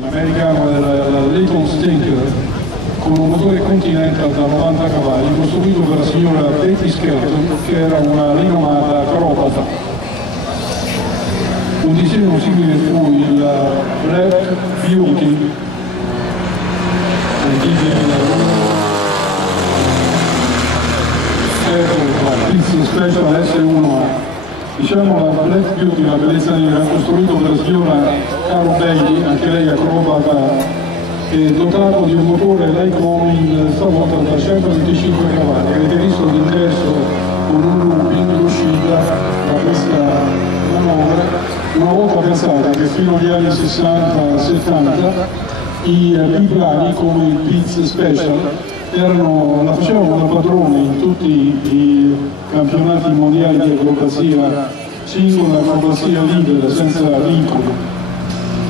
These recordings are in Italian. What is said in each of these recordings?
L'americano della Leighton Stinker con un motore Continental da 90 cavalli costruito per la signora Betty Skelton, che era una rinomata acrobata. Un disegno simile fu il Black Beauty, Pizza Special S1. Diciamo la Black Beauty, la bellezza nera, costruito per la signora Carol Bailey, anche lei acrobata, e dotato di un motore Lycoming stavolta da 125 cavalli, avete visto l'ingresso con un looping, l'uscita da questa manovra. Una volta pensate che fino agli anni 60-70 i biplani come il Pizza Special la facevano da padrone in tutti i campionati mondiali di acrobazia singola, acrobazia libera, senza vincoli.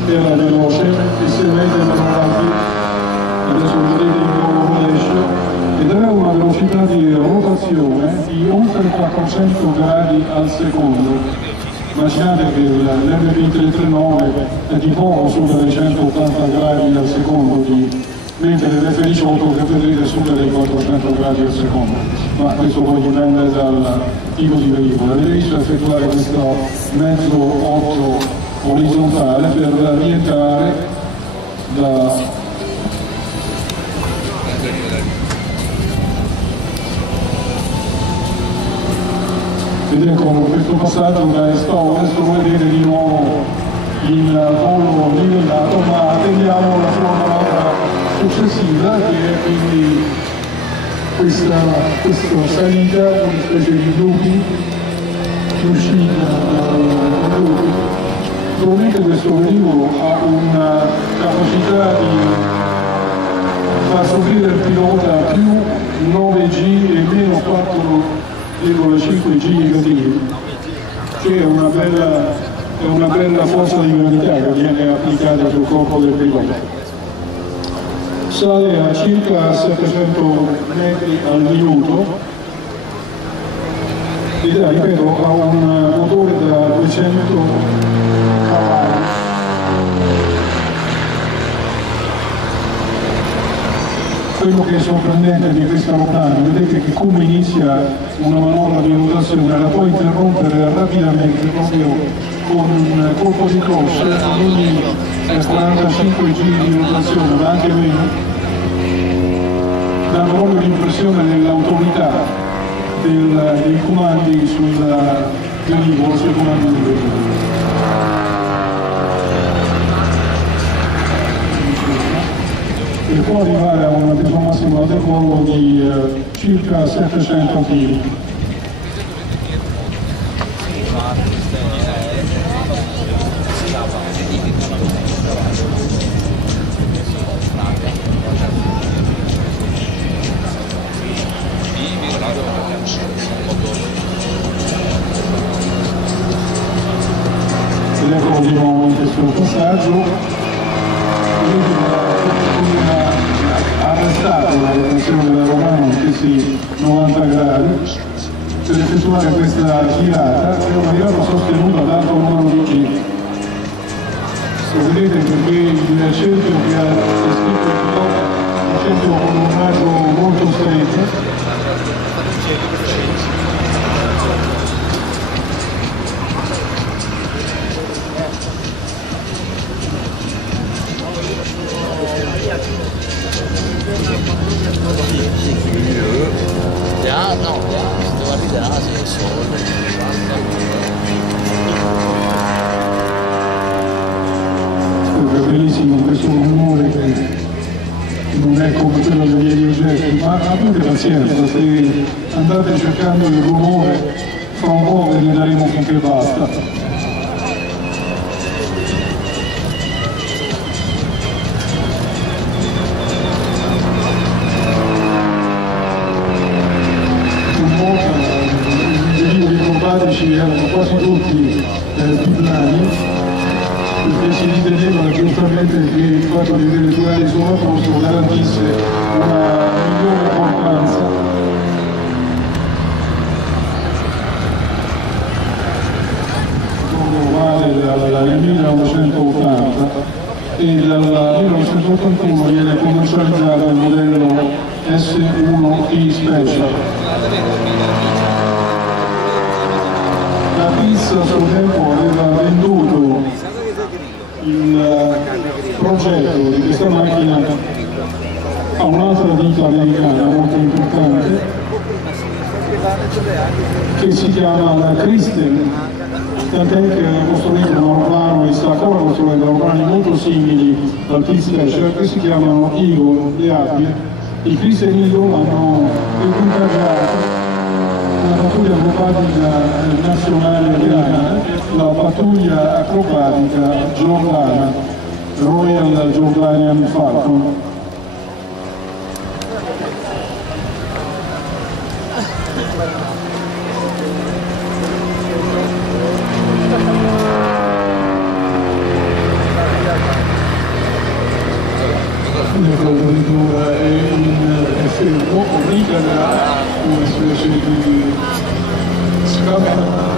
Era veloce, estremamente avanti, adesso vedete il nuovo flash, ed aveva una velocità di rotazione di oltre 400 gradi al secondo. Immaginate che l'MP339 è di poco supera i 180 gradi al secondo, mentre l'F18 che vedrete supera i 400 gradi al secondo, ma questo poi dipende dal tipo di veicolo. Avete visto effettuare questo mezzo 8 orizzontale per rientrare vedete con questo passaggio da est a ovest, come vedete di nuovo il volo livellato, ma attendiamo la sua manovra successiva, che è quindi questa salita, una specie di looping, uscita dal looping. Naturalmente questo velivolo ha una capacità di far soffrire il pilota più 9G e meno 4,5 G negativi, che è una bella forza di gravità che viene applicata sul corpo del pilota. Sale a circa 700 metri al minuto ed ripeto, ha un motore da 200 cavalli. Quello che è sorprendente di questa rotaia, vedete che come inizia una manovra di rotazione la può interrompere rapidamente proprio con un colpo di croce, quindi 45 giri di rotazione, ma anche meno, danno proprio l'impressione dell'autorità dei comandi sul velivolo, sui comandi del velivolo. E può arrivare a una peso massimo da decollo di circa 700 kg. Ed ecco di nuovo in questo passaggio. Arrestato la rotazione della Romano a questi 90 gradi per effettuare questa girata, è una girata sostenuta ad alto numero di giri. Vedete perché il cerchio che ha descritto il pilota è un cerchio con un raggio molto stretto. Ja, no, se devo ridere, sì, solo. È bellissimo questo rumore che non è come quello degli eliogetti, ma avete pazienza, se andate cercando il rumore, fra un po' ve ne daremo finché basta. Erano quasi tutti biplani, perché si riteneva giustamente che il fatto di avere 2 ali sovrapposto garantisse una migliore portanza. Vale dal 1980 e dal 1981 viene commercializzato il modello S1T Special. La pista a suo tempo aveva venduto il progetto di questa macchina a un'altra ditta americana molto importante che si chiama la Christen, tant'è che ha costruito un aeroplano e sta ancora costruendo aeroplani molto simili al T-Special che si chiamano Eagle, le Api. I Christen Eagle hanno equipaggiato la pattuglia acrobatica nazionale americana, la pattuglia acrobatica giordana, Royal Jordanian Falcon. L'equatoritura è in fermo, ricadrà una specie di scappata.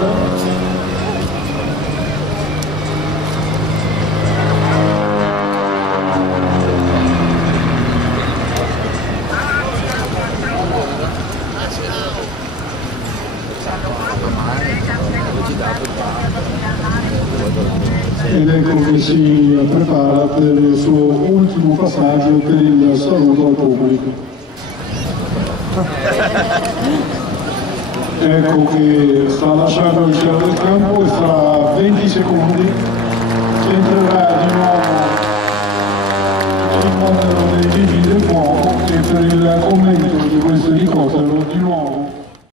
Ed ecco che si prepara per il suo ultimo passaggio per il saluto al pubblico. Ecco che sta lasciando il cielo del campo e fra 20 secondi entrerà di nuovo il modello dei vigili del fuoco e per il commento di questo elicottero di nuovo